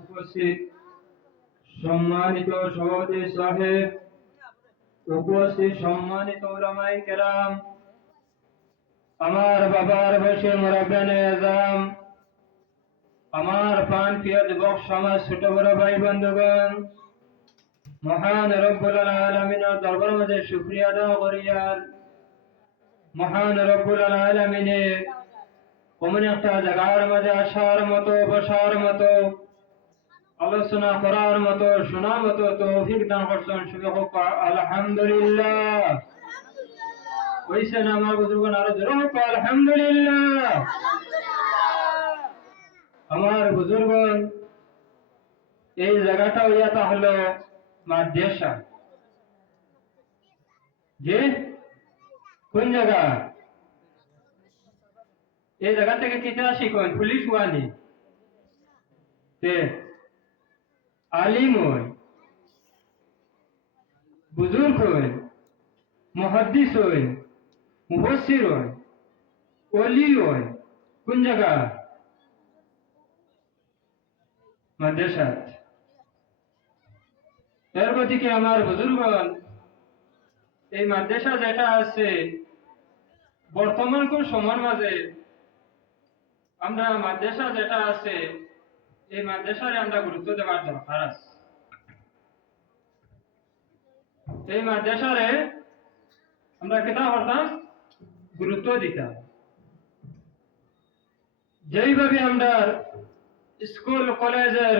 উপস্থিত সম্মানিত সভাপতি সাহেব, উপস্থিত সম্মানিত উলামায়ে কেরাম, আমার বাবার বয়সে মুরব্বিয়ানে আযম, আমার প্রাণ প্রিয় যুবক সমাজ, ছোট বড় ভাই বন্ধুগণ, মহান রব্বুল আলামিনের দরবার মাঝে শুকরিয়া আদায় করি। আর মহান রব্বুল আলামিনের কোন একটা জায়গার মাঝে আসার মতো, বসার মতো, আলোচনা করার মতো, শোনার মতো তৌফিক দান করছেন। শুকর হোক আলহামদুলিল্লাহ। হইছে না আমার বুজুর্গণ? আরো জোরে হোক আলহামদুলিল্লাহ। আমার বুজুর্গণ, এই জায়গাটা হইয়াটা হলো মাদ্রাসা। যে কোন জায়গা? এই জায়গা থেকে কিতা শিখেন? পুলিশ ওয়ানি তে আলিম হই, বুজুর্গ হই, মুহাদ্দিস হই, মুফাসসির হই, ওলি হই। কোন জায়গা? মাদ্রাসা। এর প্রতি কি আমার বুজুর্গণ, এই মাদ্রাসা যেটা আছে বর্তমান কোন সময়ের মাঝে আমরা মাদ্রাসা যেটা আছে এই মাদ্রাসারে আমরা গুরুত্ব দেওয়ার দরকার আছে। এই মাদ্রাসারে আমরা কেটা করতাম? গুরুত্ব দিতাম। যেইভাবে আমরা স্কুল কলেজের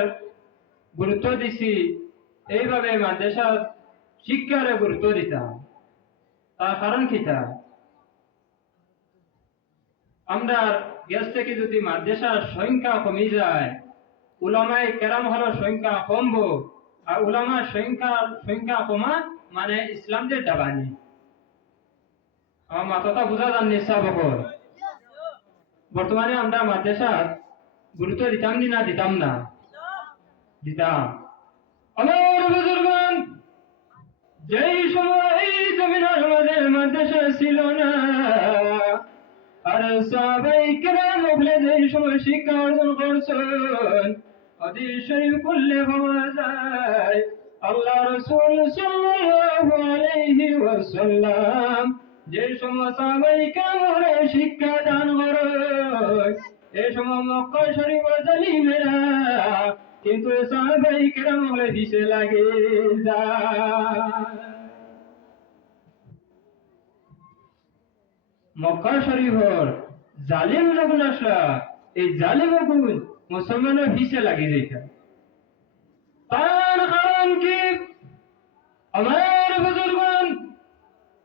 গুরুত্ব দিছি, এইভাবে মাদ্রাসার শিক্ষারে গুরুত্ব দিতাম। তার কারণ কিটা? আমরা গেছ থেকে যদি মাদ্রাসার সংখ্যা কমে যায়, উলামায়ে কেরাম হলো সংখ্যা কমবো, আর উলামার সংখ্যা কমা মানে ইসলাম যে ডাবানি। আমার মাথাটা বুঝা যান নিঃসাব। বর্তমানে আমরা মাদ্রাসার গুরুত্ব দিতাম না দিতাম না? দিতাম। আমার বুজুর্গণ, যেই সময় এই জমিনের মাঝে মাদ্রাসা ছিল না, আর সাহাবায়ে কেরাম বলে যেই সময় শিক্ষা অর্জন করছেন, হাদিস শরীফ পড়লে পাওয়া যায় আল্লাহ রাসূল সাল্লাল্লাহু আলাইহি ওয়াসাল্লাম যে সময় সাহাবায়ে কেরামরে শিক্ষা দান করেন, এই সময় মক্কা শরীফের জালিমেরা কিন্তু সাহাবায়ে কেরাম বলে দিশে লাগে যায়। মক্কা শরীফের জালিম যখন আসলা, এই জালিম মুসলমানের পিছে লাগে যেটা। তার কারণ কি? আমার বুজুর্গণ,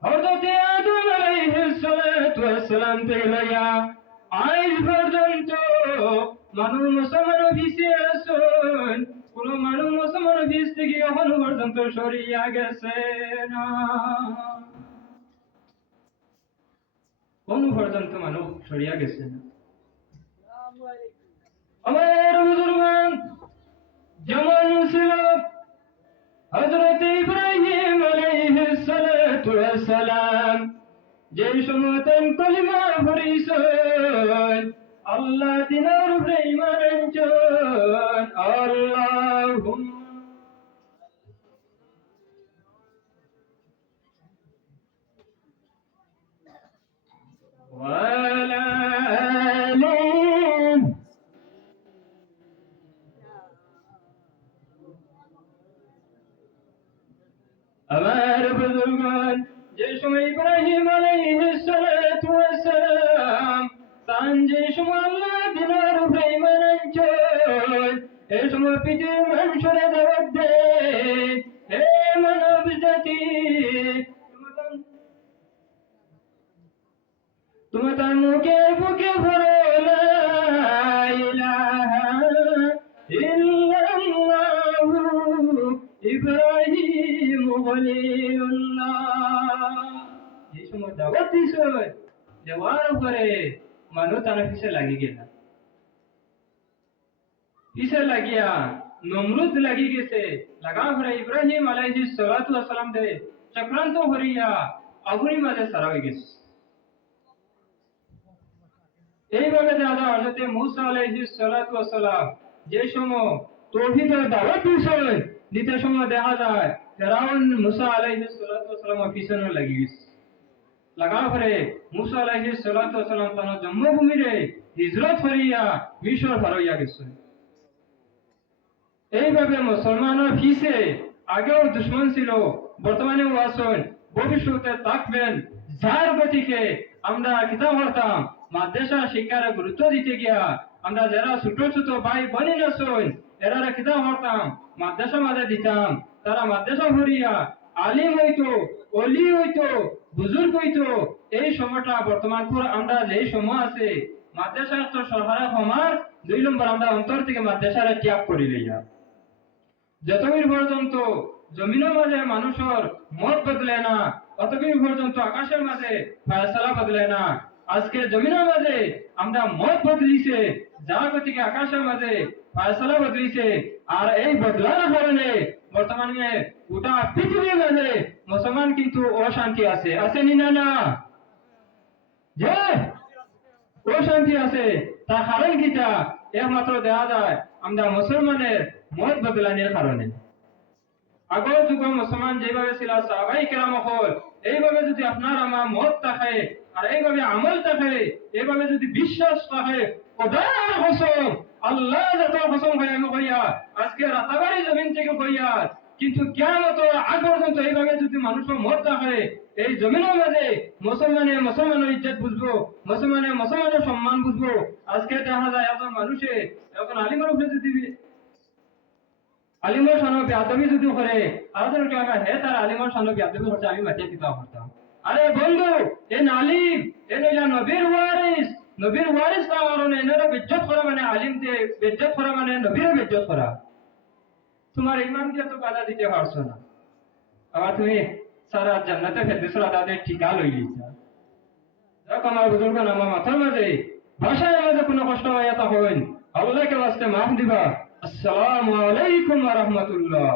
হযরত আদম আলাইহিস সালাতু ওয়াস সালাম থেকে লইয়া আজ পর্যন্ত মানুষ মুসলমানের পিছে আছেন, কোন মানুষ মুসলমানের পিছ থেকে এখনো পর্যন্ত সরিয়া গেছে না। কোন পর্যন্ত মানুষ সরিয়া গেছে না। আমার বুজুর্গণ, যেমন ছিল হযরত ইব্রাহিম আলাইহিস সালাতু ওয়াস সালাম, যে সময় কলিমা পড়িছেন, আল্লাহ দিনের উপরে ঈমান আনছেন। আল্লাহুম্মা ওয়ালা আলিহি। আমার বুজুর্গণ, যে সময় ইব্রাহিম আলাইহিস সালাতু ওয়াস সালাম তান যে সময় আল্লাহ দিনের উপরে ঈমান আনছেন, এই সময় পৃথিবীর মানুষেরা দাওয়াত দেন, হে মানব জাতি, তোমার মুখে বুকে ভরে লা ইলাহা ইল্লাল্লাহু ইব্রাহিম খলিলুল্লাহ। এই সময় দাওয়াত দিছে, দেওয়ার পরে মানুষ তার পিছে লাগি গেল। পিছে লাগিয়া নমরুদ লাগি গেছে। লাগা পরে ইব্রাহিম আলাইহিস সালাতু ওয়াস সালাম দে চক্রান্ত করিয়া আগুনের মাঝে সারা হয়ে গেছে। এইভাবে দাদা হযরত মূসা আলাইহিস সালাতু ওয়াস সালাম যে সময় তৌহিদের দাওয়াত দিতে সময় দেখা যায় ফেরাউন মূসা আলাইহিস সালাতু ওয়াস সালামের পিছনে লাগি গেছে। লাগার পরে মূসা আলাইহিস সালাতু ওয়াস সালাম তার জন্মভূমিরে হিজরত করিয়া মিশর পার হইয়া গেছে। এইভাবে মুসলমানের পিছে আগেও দুশ্মন ছিল, বর্তমানেও আছেন, ভবিষ্যতে থাকবেন। যার গতিকে আমরা কিতাব করতাম মাদ্রাসা শিক্ষার গুরুত্ব দিতে গিয়া আমরা যারা ছোট ছোট ভাই বোনেন আছেন এরা কিতাব করতাম মাদ্রাসা মাঝে দিতাম, তারা মাদ্রাসা ভরিয়া আলিম হইতো, অলি হইতো, বুজুর্গ হইতো। এই সময়টা বর্তমান আমরা যে সময় আছে মাদ্রাসা তো সরকারের সমার 2 নম্বর আমরা অন্তর থেকে মাদ্রাসারে ত্যাগ করি লইয়া। যতদিন পর্যন্ত জমিনের মাঝে মানুষের মত বদলে না ততদিন পর্যন্ত আকাশের মাঝে ফয়সালা বদলে না। আজকে জমিনের মাঝে আমরা মত বদলিছে, যার গতিকে আকাশের মাঝে ফয়সালা বদলিছে। আর এই বদলার কারণে বর্তমানে গোটা পৃথিবীর মাঝে মুসলমান কিন্তু অশান্তি আছে, আছে না না? যে অশান্তি আছে তার কারণ কিটা? একমাত্র দেখা যায় আমরা মুসলমানের মত বদলানোর কারণে। আগর যুগে মুসলমান যেভাবে ছিল সাহাবায়ে কেরাম হল এইভাবে যদি আপনার আমার মত থাকে আর এইভাবে আমল থাকে, এইভাবে যদি বিশ্বাস থাকে, খোদার কসম, আল্লাহ যত কসম হয় আমি কইয়া আজকে রাতাবাড়ি জমিন থেকে কইয়া কিন্তু কিয়ামত আগ পর্যন্ত এইভাবে যদি মানুষের মত থাকে এই জমিনের মাঝে মুসলমানের ইজ্জত বুঝবো, মুসলমানের সম্মান বুঝবো। আজকে দেখা যায় একজন মানুষে এখন আলিমের উপরে যদি আলিমের সামনে বেয়াদবি যদি করে আরেকজন কে হে তার আলিমের সামনে বেয়াদবি করছে আমি মাটিয়ে দিতে পারতাম। আরে বন্ধু এ আলিম এ নবীর ওয়ারিস না কারণে এনারা বেজ্জত করা মানে আলিম দিয়ে বেজ্জত করা মানে নবীর বেজ্জত করা। তোমার ইমান দিয়ে তো বাধা দিতে পারছো না, আবার তুমি সারা জান্নাতে ফেরদৌসের আদাদের ঠিকা লই লিছা। দেখো আমার বুজুর্গ আমার মাথার মাঝে ভাষায় মাঝে কোনো কষ্ট হইয়া তা হইন আল্লাহকে বাস্তে মাফ দিবা। আসসালামু আলাইকুম ওয়া রাহমাতুল্লাহ।